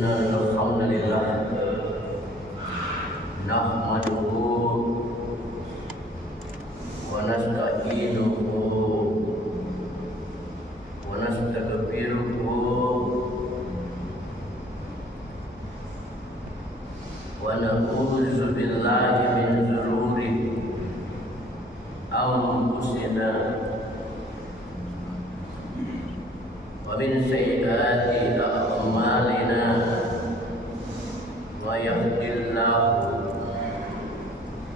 Innal hamdalillah nahmaduhu wa nasta'inuhu wa nastaghfiruhu wa na'udzu billahi min shururi anfusina wa min sayyiati a'malina wa yahdihillahu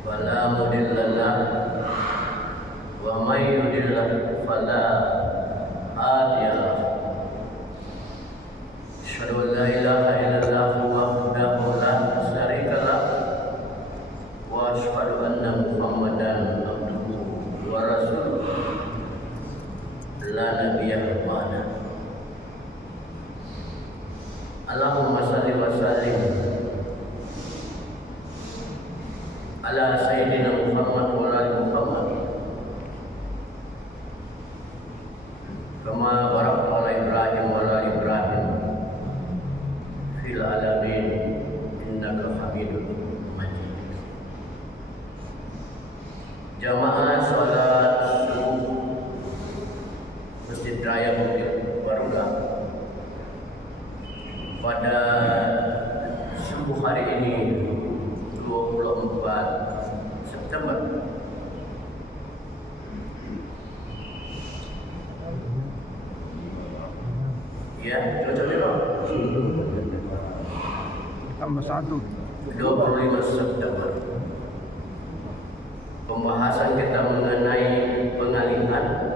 fala mudilla lahu wa may yudlil fala hadiya lahu. Asyhadu an la ilaha illallah wahdahu la syarika lahu wa asyhadu anna Muhammadan abduhu wa rasuluh la nabiyya ba'dahu. Allahumma salli wa sallim ala sayyidina Muhammad wa ala Muhammad kama barakta ala Ibrahim wa ala Ibrahim fil alamin innaka Hamidum Majid. Jamaah salat subuh Masjid Raya Bukit Baruga pada subuh hari ini 24 September ya, cocok tambah 1 25 September. Pembahasan kita mengenai pengalihan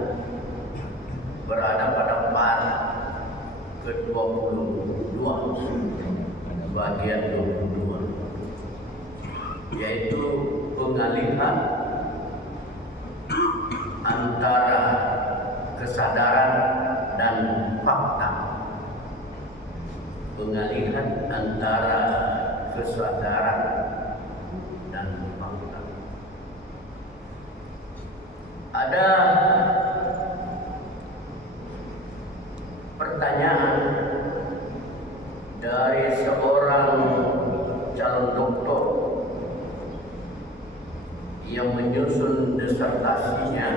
berada pada part ke-22 bagian 22, yaitu pengalihan antara kesadaran dan fakta. Pengalihan antara kesadaran dan fakta. Ada pertanyaan dari seorang calon doktor yang menyusun disertasinya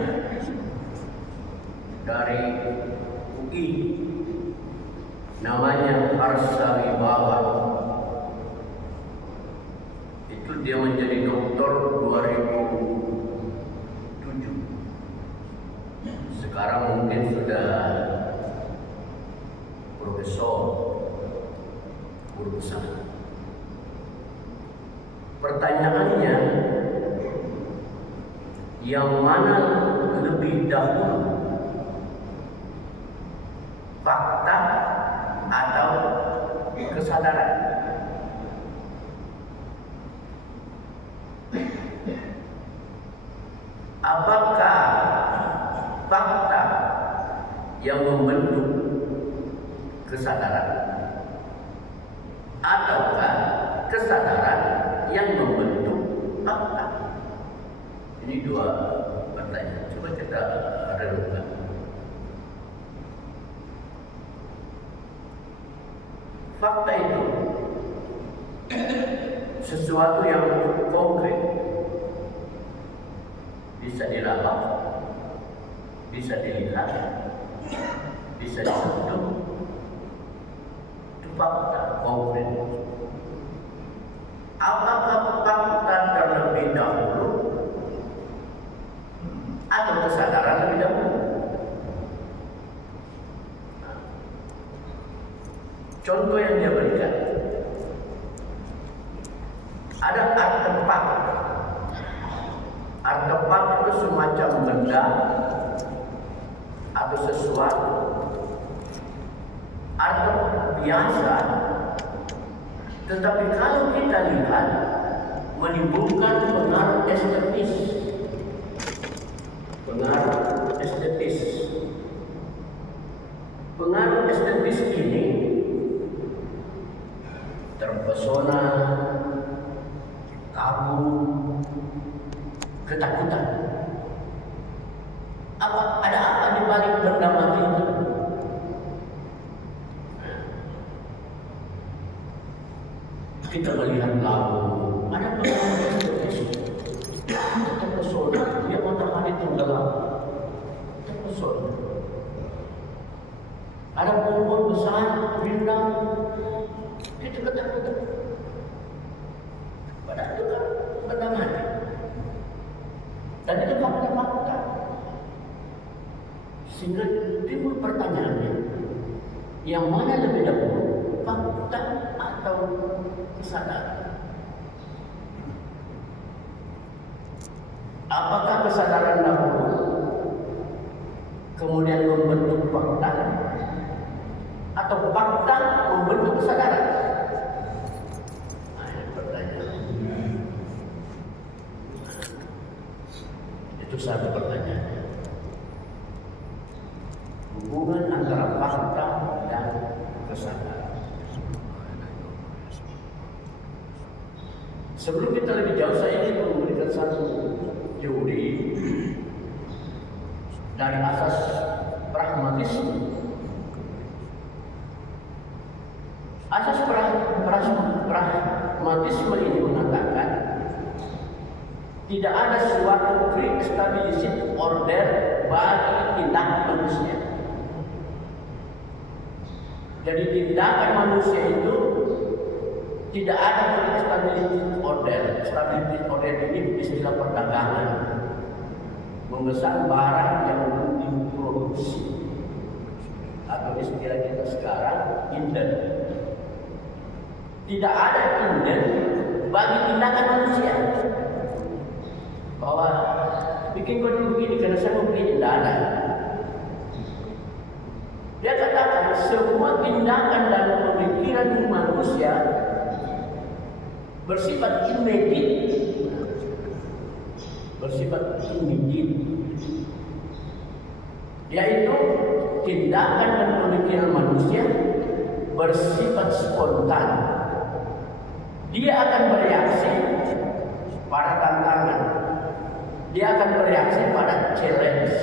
dari UI, namanya Harsha Wibawa. Itu dia menjadi doktor 2007. Sekarang mungkin sudah profesor, guru besar. Pertanyaannya, yang mana lebih dahulu, fakta atau kesadaran? Apakah fakta yang membentuk kesadaran, ataukah kesadaran yang membentuk fakta? Ini dua pertanyaan. Coba kita renungkan. Fakta itu sesuatu yang konkret, bisa diraba, bisa dilihat, bisa disentuh. Itu fakta konkret. Apakah fakta terlebih dahulu atau kesadaran lebih dahulu? Contoh yang dia berikan, ada artefak. Artefak itu semacam benda atau sesuatu. Artefak biasa, tetapi kalau kita lihat menimbulkan pengaruh estetis. Pengaruh estetis. Pengaruh estetis ini terpesona, kagum, ketakutan. Ada apa di balik benda mati itu? kita melihat laut, ada pengalaman esok. Kita terpesona, dia matahari tenggelam, terpesona. Ada pohon besar, rindang, kita ketakutan. Padahal itu kan benda mati. Dan itu fakta-fakta. Sehingga timbul pertanyaannya, yang mana lebih dahulu, fakta atau kesadaran? Apakah kesadaran dahulu kemudian membentuk fakta, atau fakta membentuk kesadaran? Nah, ini pertanyaan. Itu satu pertanyaan. Hubungan antara fakta dan kesadaran. Sebelum kita lebih jauh, saya ingin memberikan satu teori dari asas pragmatisme. Asas pragmatisme ini mengatakan tidak ada suatu pre-established order bagi tindakan manusia. Jadi tindakan manusia itu tidak ada pre-established order. Established order ini istilah perdagangan, memesan barang yang belum diproduksi, atau istilah kita sekarang inden. Tidak ada inden bagi tindakan manusia. Bahwa bikin kau dulu begini karena saya mau begini, tidak ada. Dia katakan semua tindakan dan pemikiran manusia bersifat immediate, yaitu tindakan dan pemikiran manusia bersifat spontan. Dia akan bereaksi pada tantangan, dia akan bereaksi pada challenge.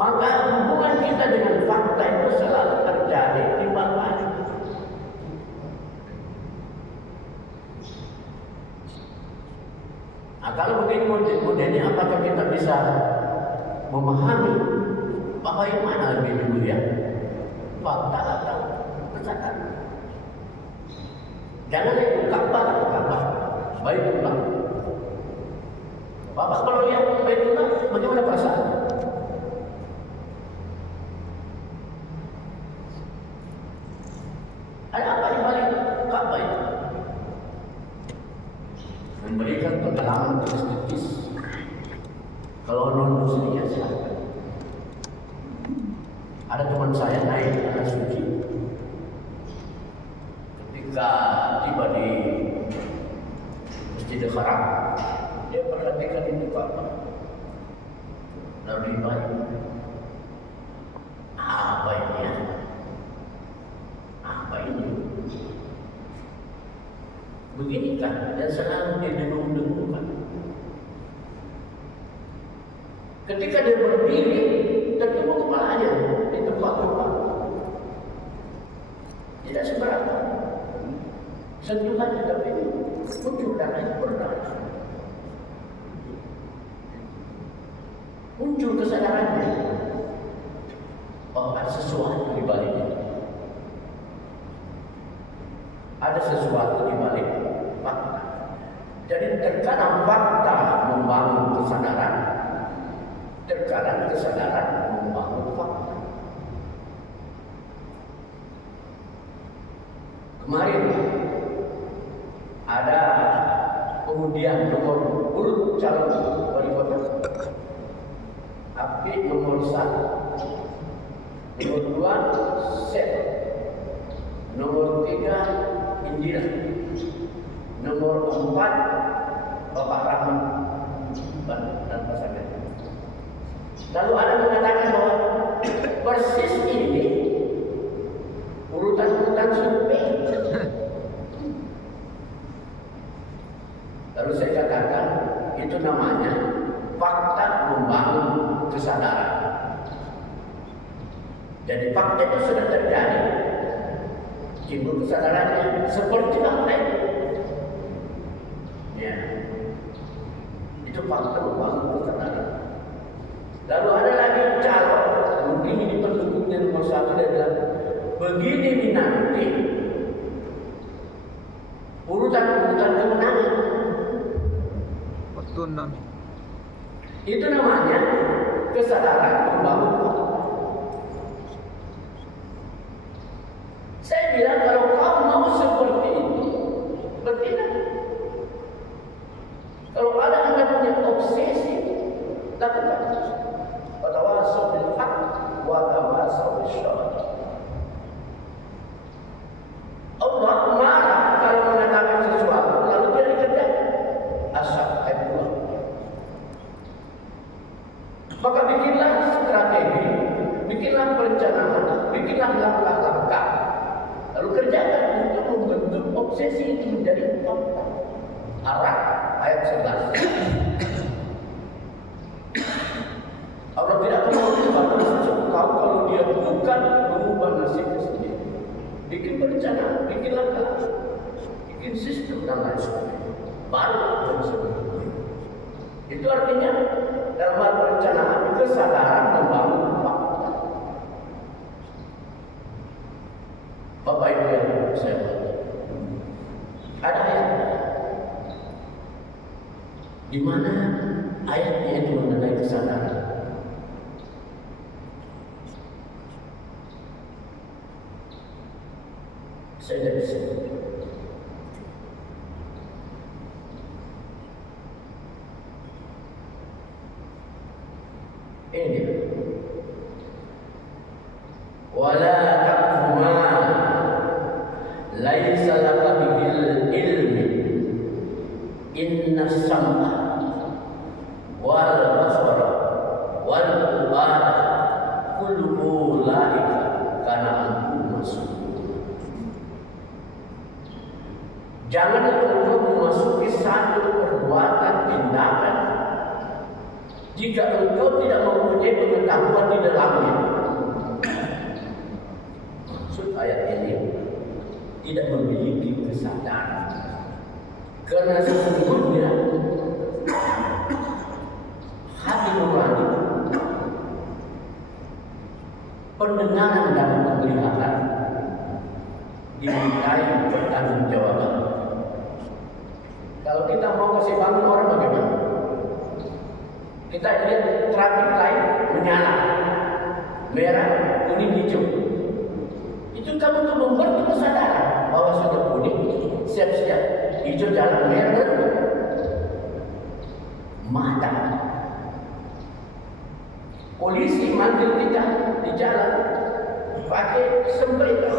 Maka hubungan kita dengan fakta itu selalu terjadi timbal balik. Nah, kalau begini modelnya, apakah kita bisa memahami bahwa yang mana lebih dulu ya, fakta atau kesadaran? Jangan itu kabar, baiklah. Bapak kalau lihat baiklah, bagaimana perasaan? Ada apa di balik kabar itu? Memberikan pengalaman perspektif. Kalau non-muslimnya silakan. Ada teman saya naik ke tanah suci. Ketika tiba di Masjidil Haram, dia perhatikan itu apa? Lalu baik. Apa ini ya? Apa ini? Beginikah dan selalu dia dengung-dengungkan. Ketika dia berdiri, tertemu kepalanya di tempat-tempat. Tidak seberapa. Sentuhannya tapi muncul darahnya berdarah. Muncul kesadarannya bahwa ada sesuatu di baliknya. Ada sesuatu di balik fakta. Jadi terkadang fakta membangun kesadaran, terkadang kesadaran membangun fakta. Kemarin ada pengundian nomor urut calon wali kota. Tapi nomor 1, nomor 2 Sep, nomor 3 Indira, nomor 4 Bapak Rahman dan pasangan. Lalu ada mengatakan bahwa persis ini urutan-urutan survei. Lalu saya katakan itu namanya fakta membangun kesadaran. Jadi fakta itu sudah terjadi. timbul kesadarannya seperti apa itu? Ya, itu faktor membangun kesadaran. Lalu ada lagi calon, mungkin ini pendukungnya nomor satu, dia bilang begini nanti urutan-urutan kemenangan. Betul Nami. Itu namanya kesadaran membangun faktor. Saya bilang kalau kau mau seperti itu, bertindak. Kalau ada anda punya obsesi, lakukan. Watawasau bil haq, watawasau bis sabr. Allah marah kalau mengatakan sesuatu lalu dia dikerjakan. Asal Allah. Maka bikinlah strategi, bikinlah perencanaan, bikinlah langkah-langkah. Lalu kerjakan untuk membentuk obsesi itu menjadi fakta. Araf ayat 11. Allah tidak mau kau kalau dia bukan mengubah nasibnya sendiri. Bikin perencanaan, bikin langkah, bikin sistem dan lain sebagainya. Baru sebagainya. Itu artinya dalam hal perencanaan kesadaran membangun fakta. Bapak Ibu yang saya ada ayat di mana ayatnya itu mengenai kesadaran. Saya tidak bisa. Ini wala taqfu ma laisa laka bihil ilmi inna sam'a wal basara wal fuada kullu ulaika kana anhu mas'ul. Jangan engkau memasuki satu perbuatan tindakan jika engkau tidak mempunyai pengetahuan di dalamnya. Maksud ayat ini tidak memiliki kesadaran, karena sesungguhnya hati nurani, pendengaran dan penglihatan dimintai pertanggungjawaban. Kalau kita mau kasih bangun orang bagaimana? Kita lihat traffic light menyala, merah, kuning, hijau. Itu kamu untuk membentuk kesadaran bahwa sudah kuning, siap-siap, hijau jalan, merah berubah. Mata. Polisi manggil kita di jalan, pakai semprot.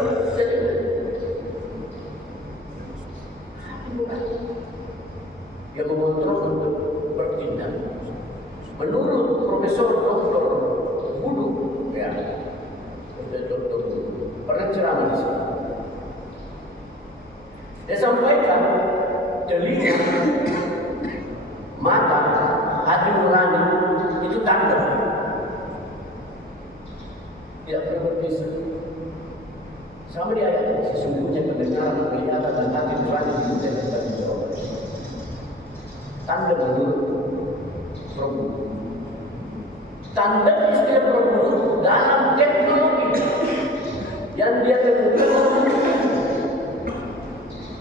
Yang mengontrol untuk bertindak. Menurut Profesor Dr. Budu, ya, Dr. Budu pernah ceramah di sini. Dia sampaikan telinga, mata, hati nurani itu tanda. Tidak pernah berpisah. Sama di ayat ini, sesungguhnya pendengaran, penglihatan dan hati nurani itu tidak berjawab. Tanda menurut Prof. Tanda istilah Prof. dalam teknologi yang dia temukan.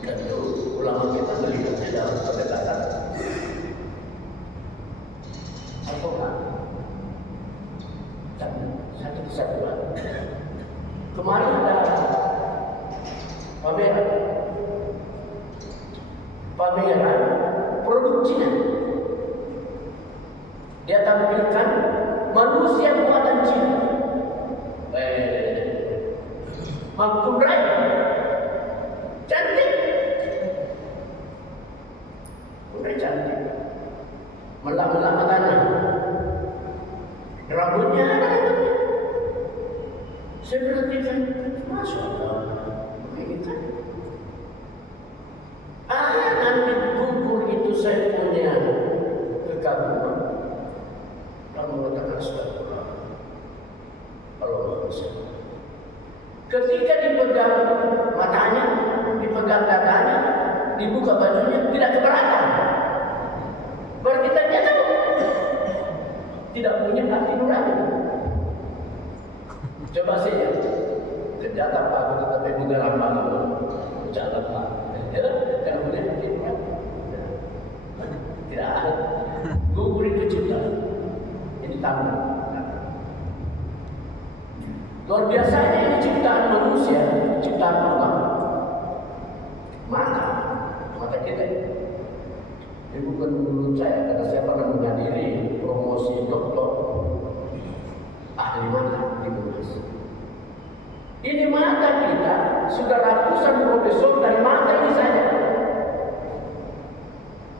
Tentu ulama kita melihatnya dalam pendekatan Al-Quran dan satu kesatuan. Kemarin ada pameran produk Cina. Dia tampilkan manusia buatan Cina. Mampun raya, cantik, udah cantik, melak-melak matanya, rambutnya ada. Saya perhatikan, masya Allah, begitu. Nanti kubur itu saya punya kekaguman. Kamu mengatakan sesuatu. Allah. Ketika dipegang matanya, dipegang dadanya, dibuka bajunya, tidak keberatan. Berarti dia tahu tidak punya hati nurani. Coba saja kerja tanpa kita pemuda ramah, jalan pak, tidak punya hati nurani. Tidak ada. Gugur itu ciptaan. Ini tamu. Luar biasanya ini ciptaan manusia, ciptaan Allah. Mata kita. Ini bukan menurut saya, karena saya pernah menghadiri promosi doktor ahli mata di Indonesia. Ini mata kita sudah ratusan profesor dari mata ini saja.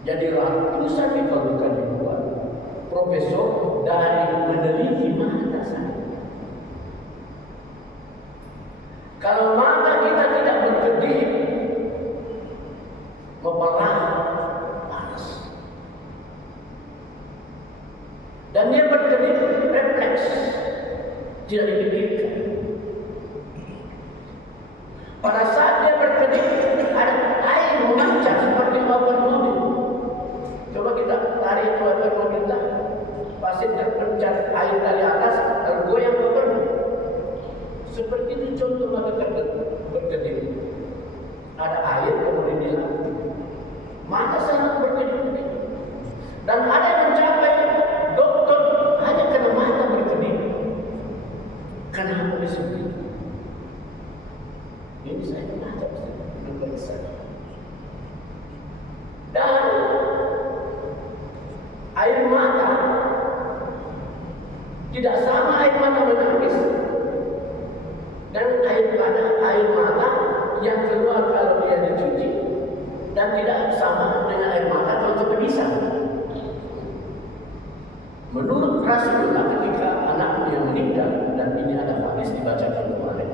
Jadi ratusan kalau bukan ribuan profesor dari meneliti mata saja. Kalau mata kita tidak berkedip, memerah, panas. Dan dia berkedip refleks, tidak dipikirkan. Pada saat dia berkedip, ada air memancar seperti wiper mobil. Coba kita tarik wiper mobil kita, pasti terpencet air dari atas, tergoyang wiper. Seperti itu contoh mata berkedip. Ada air kemudian hilang. Mata sangat berkedip. Dan ada yang mencapai dokter hanya karena mata berkedip. Kenapa seperti itu? Ini saya mata berkedip. Dan air mata tidak sama air mata menangis. Dan air mata yang keluar kalau dia dicuci dan tidak sama dengan air mata kalau kepedesan. Menurut Rasulullah ketika anaknya meninggal dan ini ada hadis dibacakan kemarin.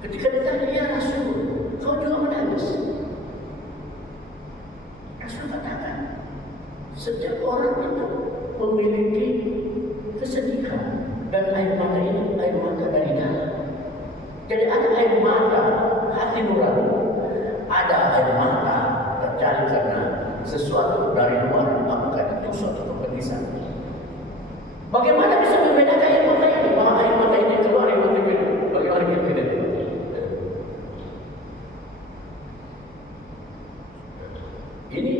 Ketika ditanya, ya Rasul, kau juga menangis? Rasul katakan, setiap orang itu memiliki kesedihan. Dan air mata ini air mata dari dalam. Jadi ada air mata hati nurani, ada air mata terjadi karena sesuatu dari luar, apakah itu suatu kepedisan. Bagaimana bisa membedakan air mata ini? Bahwa air mata ini keluar air mata ini. Bagaimana kita bedakan? Ini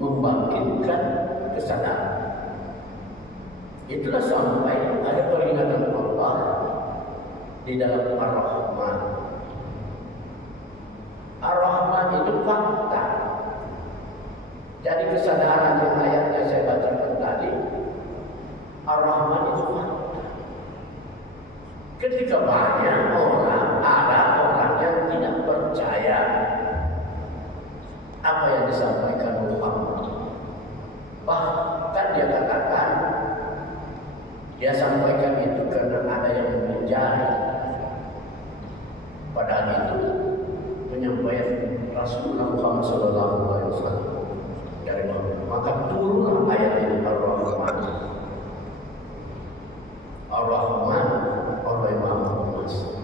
membangkitkan kesadaran. Itulah sampai ada peringatan Allah di dalam Ar-Rahman. Ar-Rahman itu fakta. Jadi kesadaran yang ayatnya saya bacakan tadi, Ar-Rahman itu fakta. Ketika banyak ada orang yang tidak percaya apa yang disampaikan Muhammad. Bahkan dia katakan, dia sampaikan itu karena ada yang menjari. Padahal itu penyampaian Rasulullah Muhammad SAW dari Allah. Maka turunlah ayat ini Ar-Rahman. Ar-Rahman, Allah yang Maha Penguasa,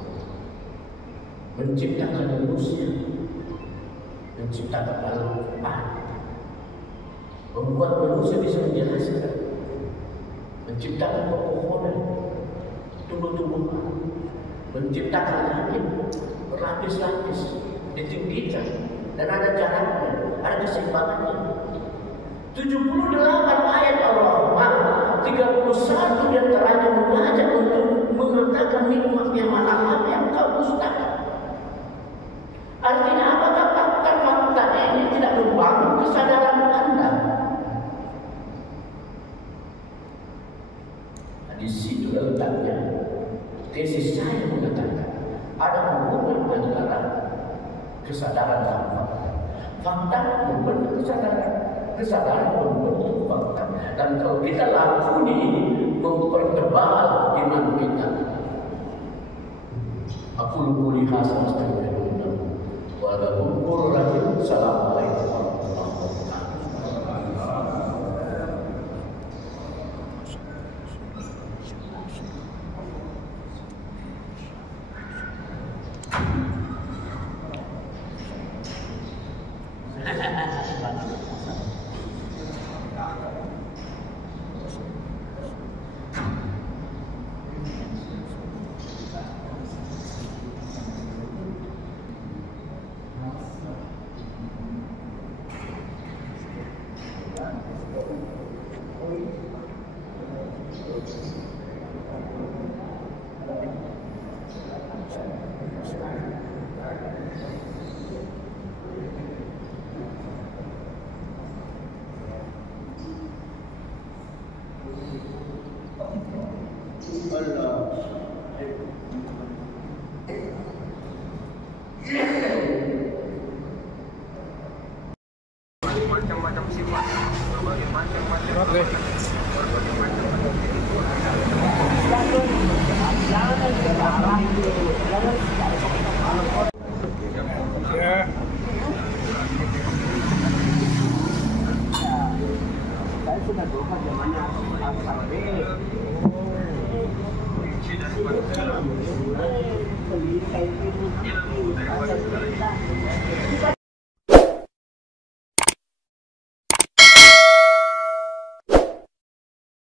menciptakan manusia, menciptakan Al-Quran, membuat manusia bisa menjelaskan. Menciptakan pepohonan, tumbuh-tumbuhan, menciptakan langit berlapis-lapis, ditinggikan, dan ada jaraknya, ada keseimbangannya. 78 ayat Ar-Rahman, 31 diantaranya mengajak untuk mengatakan nikmatnya mana yang kau dustakan. Artinya apakah fakta-fakta ini tidak membangun kesadaran Anda? Di situ letaknya. Tesis saya mengatakan ada hubungan antara kesadaran dan fakta. Fakta membentuk kesadaran, kesadaran membentuk fakta. Dan kalau kita lakoni ini, mempertebal iman kita. Aku lupuli hasil astagfirullah. Waalaikumsalam. Assalamualaikum warahmatullahi wabarakatuh. Macam-macam sifat, berbagai ya. Saya sudah buka zamannya sampai beli kayak gini.